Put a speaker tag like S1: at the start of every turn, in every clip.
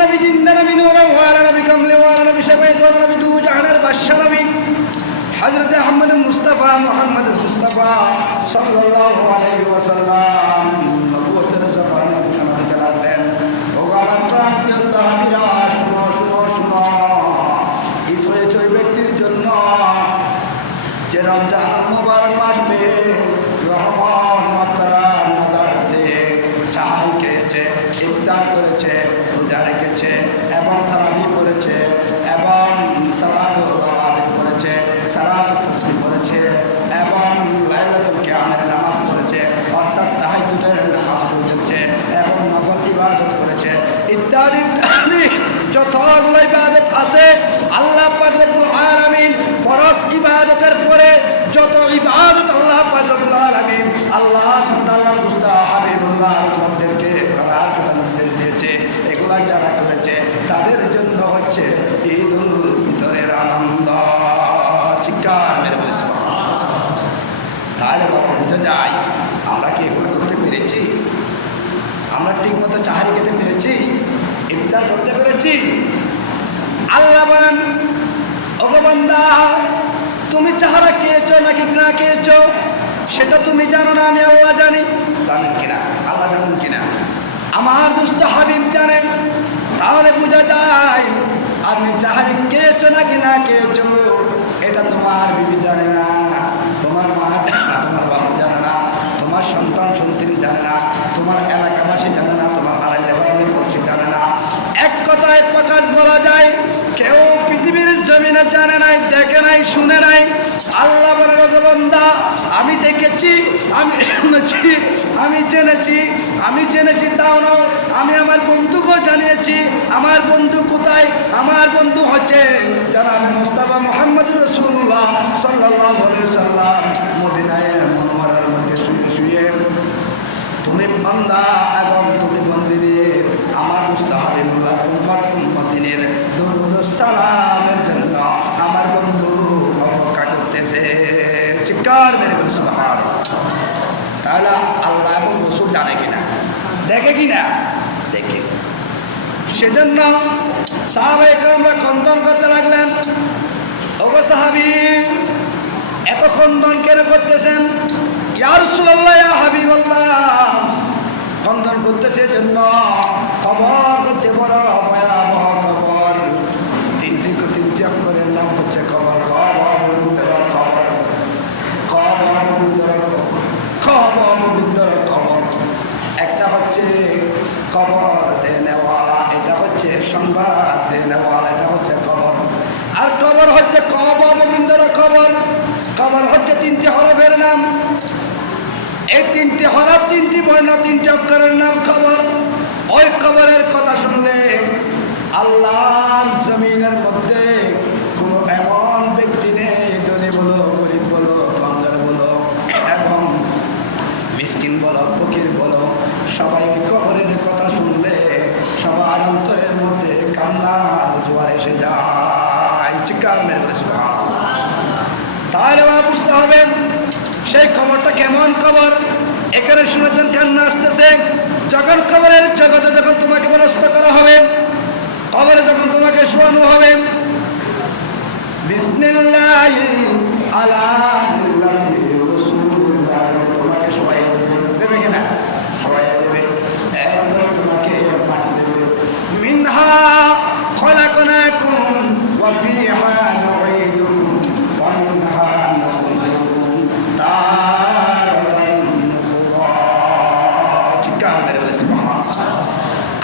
S1: নবী জিন্দা নবী নূর ওয়ালা নবী কামলে ওয়ালা নবী সবাই তোলা নবী দু জাহানের বাদশা নবী হজরত আহমদ মুস্তাফা মোহাম্মদ মুস্তাফা সাল্লাল্লাহু আলাইহি ওয়াসাল্লাম নবুয়তের জবানে ঘোষণা দিতে লাগলেন ও আমার প্রাণপ্রিয় সাহাবীরা শুনো শুনো শুনো ঈদ হয়েছে ওই ব্যক্তির জন্য যে রমজান মুবারক মাস পেয়ে রহমান মাত্রার নাদার দিয়ে চাহারি খেয়েছে ইফতার করেছে রোজা রেখেছে এবং তারাবি করেছে এবং সালাতুল আবিদ তসবি করেছে এবং লাইলাতুল কিয়ামের নামাজ পড়েছে, অর্থাৎ তাহাজ্জুদের নামাজ পড়েছে এবং নফল ইবাদত করেছে। ইত্যাদি ইত্যাদি যতগুলো ইবাদত আছে। আল্লাহ পাক রব্বুল আলামিন ফরজ ইবাদতের পরে যত ইবাদত আল্লাহ পাক রব্বুল আলামিন আল্লাহ আল্লাহ মুস্তা হাবিবুল্লাহ তোমাদেরকে করার কথা নির্দেশ দিয়েছে। এগুলা যারা করেছে, তাদের জন্য হচ্ছে ঈদ উল ফিতরের আনন্দ। মেরে বলে সুবহানাল্লাহ। তাহলে বাবা বুঝে যায় আমরা কি এগুলো করতে পেরেছি আমরা ঠিক মতো চাহারি খেতে পেরেছি ইফতার করতে পেরেছি আল্লাহ বলেন অগবন্দা তুমি চাহারা খেয়েছো নাকি না খেয়েছো সেটা তুমি জানো না আমি আল্লাহ জানি জানেন কিনা আল্লাহ জানেন কিনা আমার দুস্থ হাবিব জানেন তাহলে বোঝা যায় আপনি চাহারি খেয়েছো নাকি না খেয়েছো এটা তোমার বিবি জানে না, তোমার মা জানে না, তোমার বাবু জানে না, তোমার সন্তান সন্তানি জানে না, তোমার এলাকাবাসী জানে না, তোমার আড়াই বাড়ি পড়শি জানে না। এক কথায় প্রকাশ বলা যায়, কেউ পৃথিবীর জমিনে জানে নাই, দেখে নাই, শুনে নাই আল্লাহ বন্দা, আমি দেখেছি, আমি শুনেছি, আমি জেনেছি আমি জেনেছি, তাও আমি আমার বন্ধুকেও জানিয়েছি, আমার বন্ধু কোথায়, আমার বন্ধু হচ্ছে জানাবে মুস্তাফা মোহাম্মদ রসুল্লাহ সাল্লাহ সাল্লাম মদিনায় মনোয়ারার মধ্যে শুয়ে শুয়ে, তুমি বান্দা এবং তুমি বন্দিনীর, আমার মুস্তাহাবিবুল্লাহ উম্মত উম্মদিনের দরুদ সালামের জন্য আমার বন্ধু অপেক্ষা করতেছে চিৎকার মেরে বলে সুবহান তাহলে আল্লাহ এবং রসুল জানে কিনা দেখে কি না? দেখে। সেজন্য সাহাবাহিকরা আমরা খন্দন করতে লাগলেন। ওগো সাহাবি, এত খন্দন কেন করতেছেন? ইয়ার সুল্লাহ ইয়া হাবিবাল্লাহ। খন্দন করতেছে জন্য খবর হচ্ছে বড় ভয়াবহ খবর তিনটি তিনটি অক্ষরের নাম হচ্ছে খবর খবর গোবিন্দর খবর খবর গোবিন্দর খবর গোবিন্দর খবর একটা হচ্ছে খবর দেনেওয়ালা এটা হচ্ছে সংবাদ দেনেওয়ালা এটা হচ্ছে খবর আর খবর হচ্ছে খবর গোবিন্দর খবর খবর হচ্ছে তিনটি হরফের নাম। এই তিনটি হরফ, তিনটি বর্ণ, তিনটি অক্ষরের নাম খবর ওই খবরের কথা শুনলে আল্লাহর জমিনের মধ্যে কোনো এমন ব্যক্তি নেই, ধনী বলো, গরিব বলো কাঙ্গার বলো, এবং মিসকিন বলো, ফকির বলো, সবাই ওই কবরের কথা শুনলে সবার অন্তরের মধ্যে কান্নার জোয়ার এসে সেই খবরটা কেমন খবর? এখানে শুনেছেন কান্না আসতেছে? যখন খবরের যখন তোমাকে মনস্থ করা হবে, খবরে যখন তোমাকে শোয়ানো হবে, বিসমিল্লাহ আলা মিল্লাতি রাসূলিল্লাহ তোমাকে শোয়াই দেবে দেবে কিনা শোয়াই দেবে এরপরে তোমাকে মাটি দেবে মিনহা খলাকনাকুম ওয়া ফিহা নুঈদুকুম ওয়া মিনহা নুখরিজুকুম তারাতান উখরা চিৎকার মেরে বলে সুবহানাল্লাহ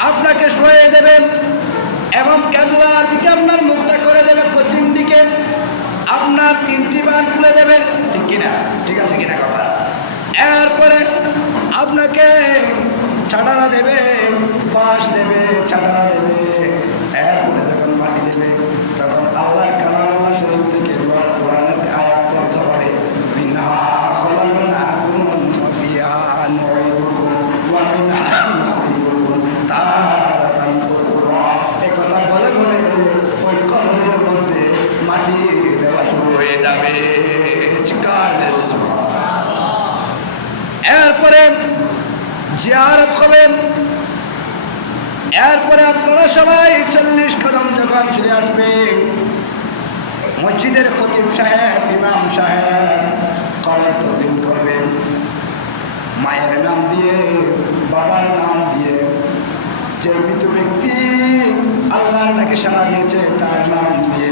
S1: আপনাকে শোয়ে দেবেন এবং কেবলার দিকে আপনার মুখটা করে দেবে পশ্চিম দিকে। আপনার তিনটি বান খুলে দেবে ঠিক কিনা? ঠিক আছে কিনা কথা? এরপরে আপনাকে ছাটারা দেবে, বাঁশ দেবে ছাটারা দেবে। এরপরে যখন মাটি দেবে তখন আল্লাহর কালাম আল্লাহ শরীফ থেকে কোরআনের আয়াত পড়তে হবে মিনহা খলাকনাকুম ওয়া ফিহা নুঈদুকুম ওয়া মিনহা নুখরিজুকুম তারাতান উখরা এই কথা বলে বলে ওই কবরের মধ্যে মাটি দেওয়া শুরু হয়ে যাবে চিৎকার মেরে বলে সুবহানাল্লাহ। এরপরে জিয়ারত হবে এরপরে আপনারা সবাই চল্লিশ কদম যখন ফিরে আসবেন মসজিদের খতিব সাহেব, ইমাম সাহেব কবর তদিন করবেন। মায়ের নাম দিয়ে, বাবার নাম দিয়ে। যে মৃত ব্যক্তি আল্লাহর নাকি সারা দিয়েছে, তার নাম দিয়ে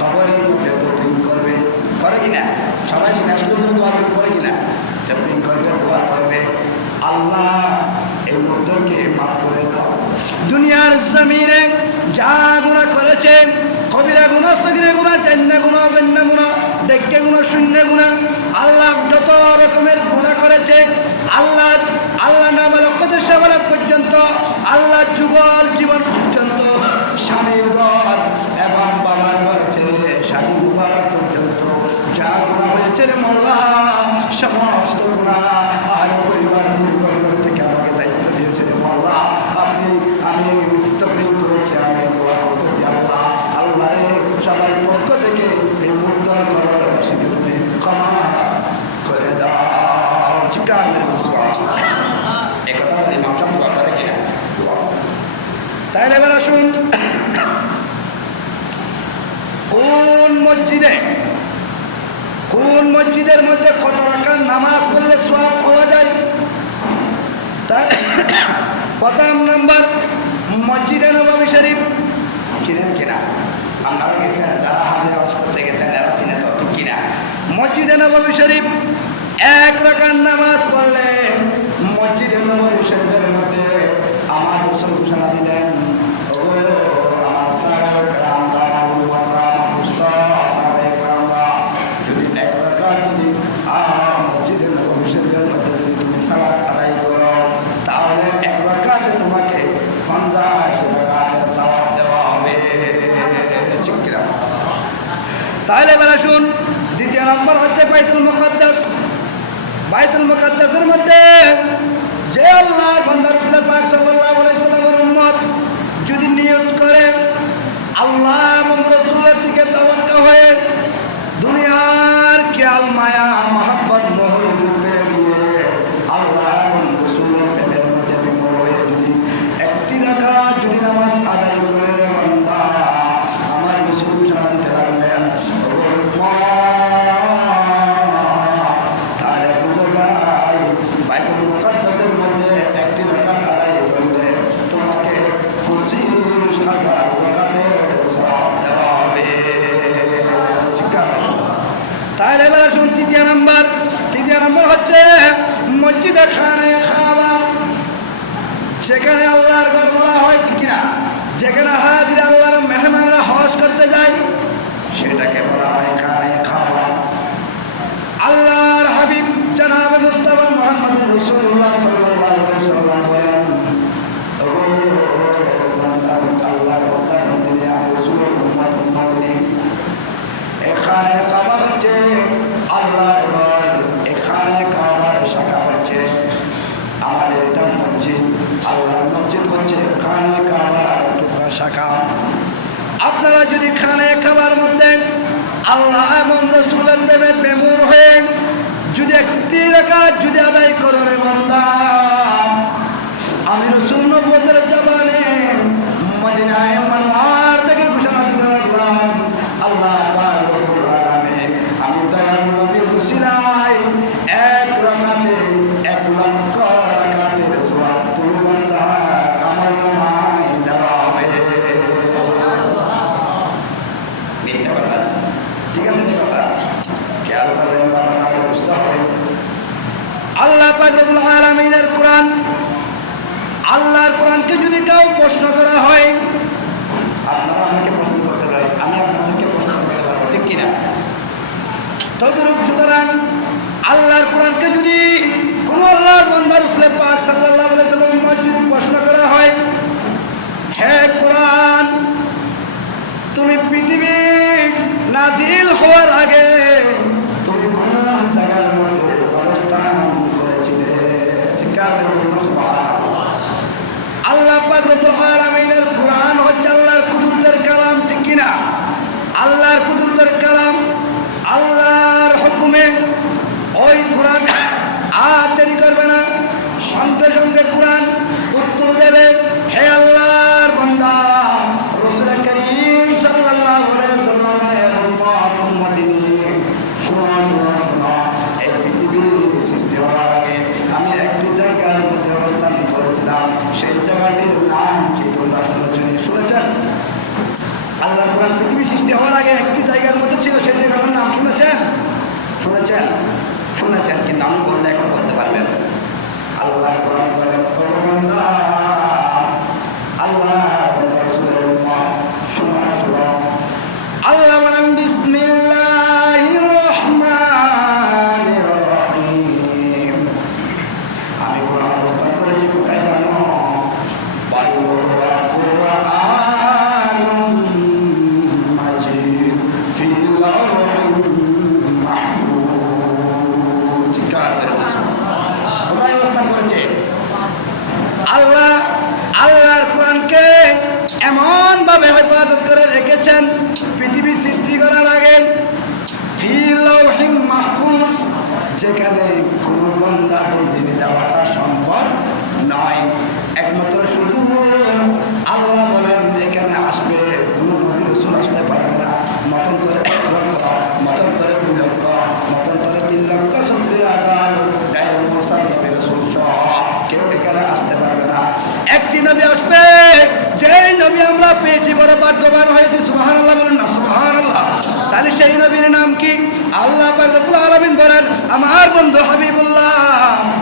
S1: খবরের মধ্যে তদবিন করবে। করে কিনা? সবাই আসলে দোয়া করে কিনা? তদবিন করবে, দোয়া করবে। আল্লাহ এই মধ্যকে মাফ করে দাও। দুনিয়ার জমিনে যা গুণা করেছে, কবিরা গুণা সগিরে গুণা জান্না গুণা অজান্না গুণা দেখে গুণা শূন্য গুণা আল্লাহ যত রকমের গুণা করেছে, আল্লাহ আল্লাহ না বলে কত সাবালক পর্যন্ত, আল্লাহ যুগল জীবন পর্যন্ত স্বামীর ঘর এবং বাবার ঘর স্বাধী মুবারক পর্যন্ত যা গুণা হয়েছে মোল্লা সমস্ত গুণা আজ পরিবার পরিবর্তন থেকে আমাকে দায়িত্ব দিয়েছে রে মোল্লা আপনি আমি তকরিম করেছি আমি দোয়া করতেছি আল্লাহ আল্লাহ রে সবার পক্ষ থেকে এই মুদ্রার খবর বাসীকে তুমি ক্ষমা করে দাও চিকার মেরে এই কথা বলে মাংস দোয়া করে কিনা দোয়া তাইলে এবার আসুন। কোন মসজিদে, কোন মসজিদের মধ্যে কত রাখার নামাজ পড়লে সব পাওয়া যায়? তার প্রথম নম্বর, মসজিদে নবাবি শরীফ। চিনেন কিনা? আপনারা গেছেন, যারা হাজির হজ করতে গেছেন যারা চিনে তো ঠিক কিনা? মসজিদে নবাবি শরীফ, এক রাখার নামাজ পড়লে মসজিদে নবাবী শরীফের মধ্যে আমার ঘোষণা দিলেন তাহলে এবার আসুন, দ্বিতীয় নম্বর হচ্ছে বাইতুল মুকাদ্দাস। বাইতুল মুকাদ্দাসের মধ্যে যে আল্লাহ বান্দা রসুল পাক সাল্লাল্লাহু আলাইহি সাল্লামের উম্মত যদি নিয়ত করে, আল্লাহ এবং রসুলের দিকে তবাক্কা হয়ে দুনিয়ার খেয়াল, মায়া, মহাব্বত, মোহর পেরে দিয়ে আল্লাহ এবং রসুলের প্রেমের মধ্যে বিমল হয়ে যদি একটি রাখা যদি নামাজ আদায় করে রে বান্দা আমার রসুল সারা দিতে লাগলেন তাহলে বুঝো ভাই বাইতুল মুকাদ্দাসের মধ্যে একটি রাকাত আদায় করলে তোমাকে পঁচিশ হাজার রাকাতের সওয়াব দেওয়া হবে ঠিক আছে? তাহলে এবার আসুন তৃতীয় নম্বর তৃতীয় নম্বর হচ্ছে মসজিদে খানে খাওয়া সেখানে আল্লাহর ঘর বলা হয় ঠিক কিনা? যেখানে হাজির আল্লাহর মেহমানরা হজ করতে যায় সেটাকে বলা হয় খানে খাওয়া আল্লাহর হাবিব জানাব মুস্তাফা মোহাম্মদ রসুল্লাহ সাল্লাল্লাহু আলাইহি সাল্লাম বলেন ওগো বান্দা বান্দা আল্লাহর বান্দা বান্দিরে আমি রসুলের উম্মত উম্মতিনি এখানে কাবা হচ্ছে আল্লাহর ঘর এখানে কাবার শাখা হচ্ছে আমাদের এটা মসজিদ আল্লাহর মসজিদ হচ্ছে খানে কাবার টুকরা শাখা আপনারা যদি খানে খাবার মধ্যে আল্লাহ এবং রসুলের প্রেমে প্রেমুর হয়ে যদি একটি রেখা যদি আদায় করে বন্দা আমি রসুল নবতের জবানে কথা ঠিক আছে আল্লাহ আল্লাহর কোরআনকে যদি কেউ প্রশ্ন করা হয় আপনারা আমাকে প্রশ্ন করতে পারেন আমি আপনাদেরকে প্রশ্ন করতে পারব ঠিক কিনা তদরূপ, সুতরাং আল্লাহর কোরআনকে যদি কোনো আল্লাহর বন্দার উসলে পাক সাল্লাহ সাল্লাম যদি প্রশ্ন করা হয়, হে কোরআন, তুমি পৃথিবী নাজিল হওয়ার আগে তুমি কোন জায়গার মধ্যে অবস্থান করেছিলে চিৎকার করে বলুন সুবহানাল্লাহ। আল্লাহ পাক রব্বুল আলামিনের কোরআন হচ্ছে আল্লাহর কুদরতের কালাম ঠিক কিনা আল্লাহর কুদরতের কালাম আল্লাহর হুকুমে ওই কোরআন আর দেরি করবে না সঙ্গে সঙ্গে কোরআন উত্তর দেবে হে আল্লাহ নবীর নাম কি তোমরা শুনেছেন শুনেছেন আল্লাহর কোরআন পৃথিবী সৃষ্টি হওয়ার আগে একটি জায়গার মধ্যে ছিল সেই জায়গাটার নাম শুনেছেন শুনেছেন শুনেছেন কিন্তু আমি বললে এখন বলতে পারবেন আল্লাহর কোরআন বলে "পরবান্দা, আল্লাহ রসুলের উম্মত, শোনো, শোনো। আল্লাহ বলেন বিসমিল্লাহির রহমানির রহিম আমি কোরআন অবস্থান করেছি কোথায় জানো বায়ু কোরআনুম মাজিদ ফি লাওহিন মাহফুজ চিৎকার করে বলুন। কোথায় অবস্থান করেছে আল্লাহ আল্লাহর কোরআনকে এমন ভাবে হেফাজত করে রেখেছেন পৃথিবী সৃষ্টি করার আগে মাহফুজ, যেখানে কোনো বন্দা বন্দিনে যাওয়াটা সম্ভব নয়। একমাত্র শুধু আল্লাহ বলেন, এখানে আসবে কোনো নবী রসুল আসতে পারবে না। মতন্তরে এক লক্ষ, মতন্তরে দুই লক্ষ, মতন্তরে তিন লক্ষ সত্তর হাজার গায়ে মোসান নবী রসুল সহ কেউ এখানে আসতে পারবে না। একটি নবী আসবে নবী আমরা পেয়েছি বড় ভাগ্যবান হয়েছে সুহান আল্লাহ বলেন না সুবাহান আল্লাহ তাহলে সেই নবীর নাম কি? আল্লাহ আলামিন বলেন, আমার বন্ধু হাবিবুল্লাহ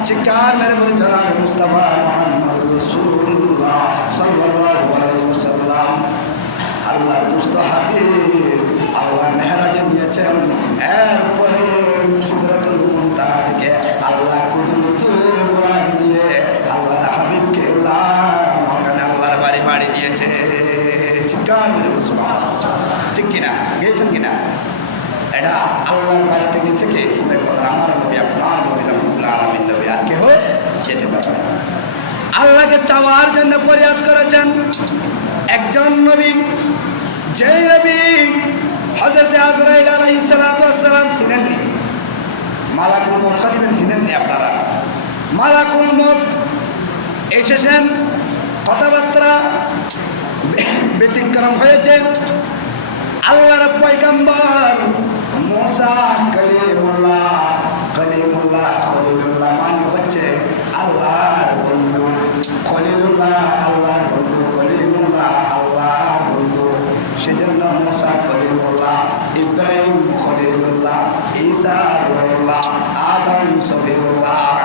S1: চিৎকার মেরে বলে জনাবে মুস্তাফা মুহাম্মদ রাসূলুল্লাহ সাল্লাল্লাহু আলাইহি ওয়াসাল্লাম আল্লাহর দুস্থ হাবিব আল্লাহ মেহরাজে দিয়েছেন এরপরে সিদরাতুল মুনতাহা থেকে আল্লাহ কুদরতের মুরাদ দিয়ে আল্লাহর হাবিবকে ওখানে আল্লাহর বাড়ি বাড়ি দিয়েছে চিৎকার মেরে বসো ঠিক কিনা গিয়েছেন কিনা এটা আল্লাহর বাড়িতে গেছে কে? সুন্দর কথা আমার নবী আপনার নবী রহমতুল্লাহ আলমিন নবী, আর কেহ যেতে পারবে না। আল্লাহকে চাওয়ার জন্য ফরিয়াদ করেছেন একজন নবী যে নবী হজরত আজরাইল ওয়াস সালাম ছিলেননি। মালাকুল মত খাদিবেন ছিলেননি আপনারা। মালাকুল মত এসেছেন, কথাবার্তা ব্যতিক্রম হয়েছে। আল্লাহর পয়গম্বর মোসা, কলিমুল্লাহ কলিমুল্লাহ, খলিলুল্লাহ মানে হচ্ছে আল্লাহর বন্ধু। খলিলুল্লাহ, আল্লাহর বন্ধু, কলিমুল্লাহ, আল্লাহর বন্ধু। সেজন্য মোসা, কলিমুল্লাহ, ইব্রাহিম, খলিলুল্লাহ, ঈসা, রুহুল্লাহ, আদম, সফিউল্লাহ,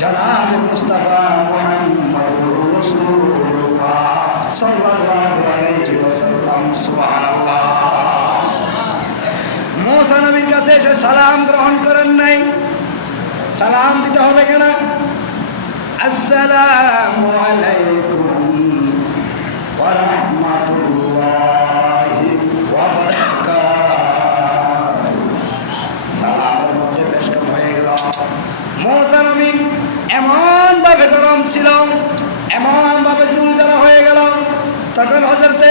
S1: জনাব মুস্তাফা মুহাম্মদুর রাসূলুল্লাহ সাল্লাল্লাহু আলাইহি ওয়াসাল্লাম, সুবহানাল্লাহ। মুসা নবীর কাছে এসে সালাম গ্রহণ করেন নাই। সালাম দিতে হবে কেন? আসসালামু আলাইকুম ওয়া বেশ হয়ে গেল। মৌসা নবী এমন ভাবে গরম ছিল এমন ভাবে চুলজালা হয়ে গেল, তখন হজরতে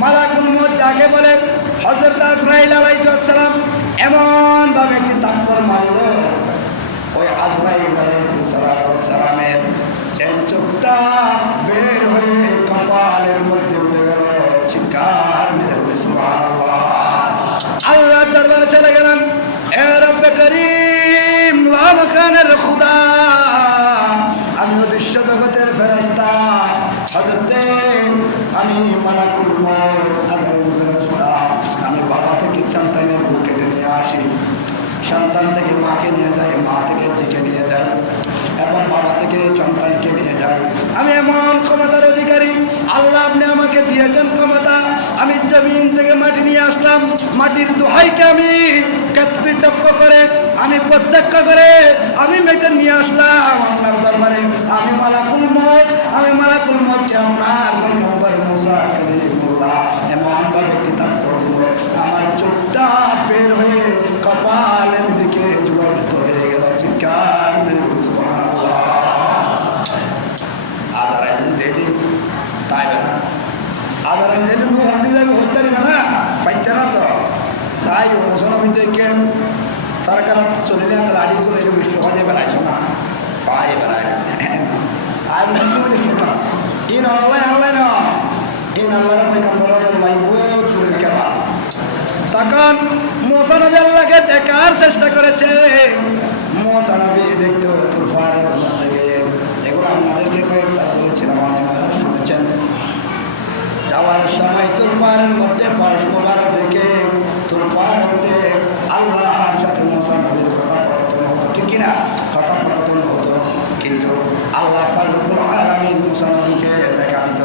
S1: মালাকুল যাকে বলে হজরত আসরাইল আলাইসালাম এমন ভাবে একটি তাপ্পর মারল। ওই আজরাইল আলাইসালামের এই চোখটা বের হয়ে কপালের মধ্যে উঠে গেল। চিৎকার মেরে বলে, সুবহানাল্লাহ। আল্লাহ দরবারে চলে গেলেন এ রব্বে করিম লামখানের খুদা। আমি অদৃশ্য জগতের ফেরস্তা হজরতে আমি মালাকুল মত সন্তানের বুক নিয়ে আসি। সন্তান থেকে মাকে নিয়ে যায়, মা থেকে জিকে নিয়ে যায় এবং বাবা থেকে সন্তানকে নিয়ে যায়। আমি এমন ক্ষমতার অধিকারী, আল্লাহ আপনি আমাকে দিয়েছেন ক্ষমতা। আমি জমিন থেকে মাটি নিয়ে আসলাম, মাটির দোহাইকে আমি কর্তৃত্ব করে, আমি প্রত্যক্ষ করে আমি মেটে নিয়ে আসলাম আপনার দরবারে। আমি মালাকুল মত আমি মালাকুল মতকে আপনার পয়গম্বর মুসা কালিমুল্লাহ এমন ভাবে কিতাব করে দিল আমার চোখটা বের হয়ে কপালের দিকে ঝুলন্ত হয়ে গেল চিৎকার মেরে বলে, সুবহানাল্লাহ। আধার আইন দেদি তাই না আধার আইন দেদি মন্দির যাবে হইতে পারবে না পাইতে না তো তাহলে আড়িগুলো এরকম বিশ্ব হয়ে বেড়াইছো না? পাই বেড়ায়। আর বন্ধু দেখছ না ইন আল্লাহ আল্লাহ না। ইন আল্লাহর পয়গম্বর আল্লাহ বহুত দূরের খেলা। তখন মোসানবী আল্লাহকে দেখার চেষ্টা করেছে। মোসানবী দেখতে তুরফারের মধ্যে এগুলো আপনাদেরকে কয়েকবার বলেছিলাম অনেক যাওয়ার সময় তোর পায়ের মধ্যে ফার্স মোবারক রেখে তোর পায়ের উঠে আল্লাহর সাথে মোসা নবীর কথা পড়তন হতো ঠিক কিনা কথা পড়তন হতো কিন্তু আল্লাহ আলামিন দেখা দিত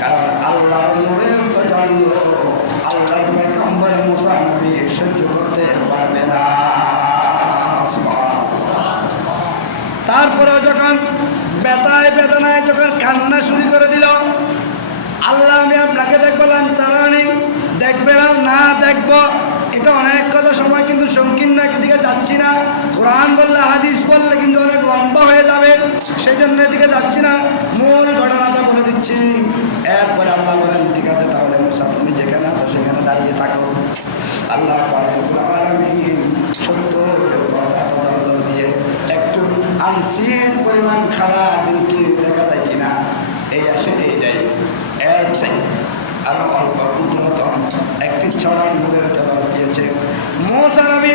S1: কারণ আল্লাহর নূরের তো জন্ম। আল্লাহর পেগম্বর মুসা নবী সহ্য তারপরে যখন বেতায় বেদনায় যখন কান্না শুরু করে দিল, আল্লাহ আমি আপনাকে দেখবেন তারা নেই দেখবে না দেখব। এটা অনেক কথা, সময় কিন্তু সংকীর্ণ দিকে যাচ্ছি না। কোরআন বললে, হাদিস বললে কিন্তু অনেক লম্বা হয়ে যাবে। সেই জন্য এদিকে যাচ্ছি না। মূল ঘটনাটা বলে দিচ্ছি। এরপরে আল্লাহ বলেন, ঠিক আছে, তাহলে মুসা, তুমি যেখানে আছো সেখানে দাঁড়িয়ে থাকো। আল্লাহ দিয়ে একটু আনসিন পরিমাণ খালা জিনকি দেখা যায় কিনা। এই আসে, এই যাই। এর চাই আরও অল্প একটি ছড়ার নূরের দিয়েছে মোসা নবী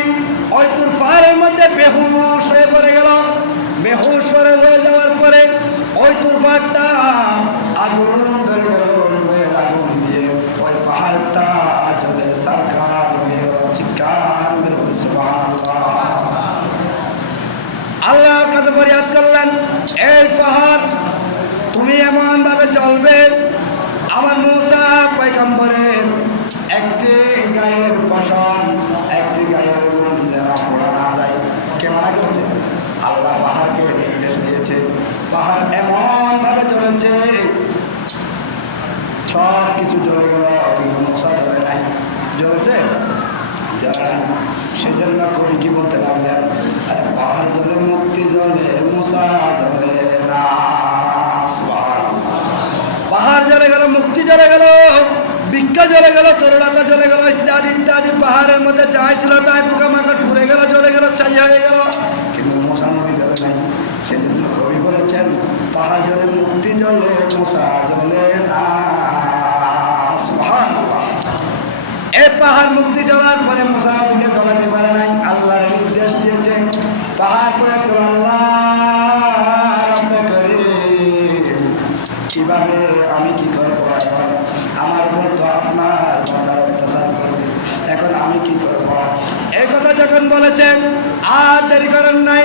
S1: ওই তোর ফায়ারের মধ্যে বেহুশ হয়ে পড়ে গেল। বেহুশ হয়ে হয়ে যাওয়ার পরে ওই তোর ফায়ারটা আগুন ধরে গেল আগুন দিয়ে ওই পাহাড়টা জলে সরকার হয়ে গেল। চিৎকার বলে, সুবহানাল্লাহ। আল্লাহর কাছে ফরিয়াদ করলেন, এই পাহাড় তুমি এমন ভাবে চলবে আমার মূসা পয়গম্বরের একটি গায়ের পশম একটি গায়ের গুণ যেন পড়া না যায়। কে মানা করেছে? আল্লাহ পাহাড়কে নির্দেশ দিয়েছে। পাহাড় এমন ভাবে চলেছে সব কিছু জ্বলে গেল, কিন্তু মশা জ্বলে নাই। জ্বলেছে? সেজন্য কবি কি বলতে লাগলেন? আরে পাহাড় জলে মুক্তি জলে মশা জলে না। পাহাড় জ্বলে গেল, মুক্তি জ্বলে গেল। ভিক্ষা জ্বলে গেল, তরুণতা জ্বলে গেল, ইত্যাদি ইত্যাদি, পাহাড়ের মধ্যে যাই ছিল তাই পোকা পোকামাকড় ঠুরে গেল, জ্বলে গেল চাই হয়ে গেল। কিন্তু মশা নবী জ্বলে নাই। সেজন্য কবি বলেছেন, পাহাড় জ্বলে, মুক্তি জ্বলে, মশা জ্বলে না। এ পাহাড় মুক্তি জ্বলার পরে মশা নবীকে জ্বলাতে পারে যখন বলেছেন, আর দেরি করেন নাই।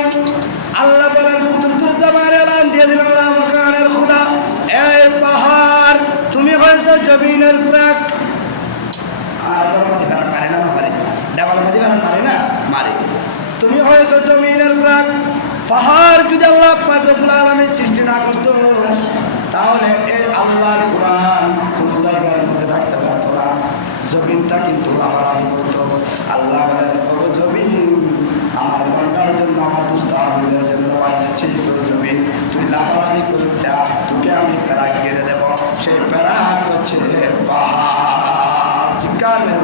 S1: আল্লাহ বলেন কুতুরতুর জামান এলান দিয়ে দিলেন মকানের খুদা এই পাহাড়, তুমি হয়েছে জমিনের প্রাক। আর মারে না মারে মারে না, মারে। তুমি হয়েছো জমিনের প্রাক। পাহাড় যদি আল্লাহ পাক রব্বুল আলামিন সৃষ্টি না করতো, তাহলে এই আল্লাহর কোরআন কোনো জায়গার মধ্যে থাকতে পারতো না। জমিনটা কিন্তু লাভালাভি করতো। আল্লাহ বলেন ও জমিন আমার মনটার জন্য আমার দুস্থ আমিনের জন্য বানিয়েছি গো জমিন তুই লাফালাফি করে চা তোকে আমি প্যারা গেড়ে দেব। সেই প্যারাক হচ্ছে পাহাড় চিকার মেরে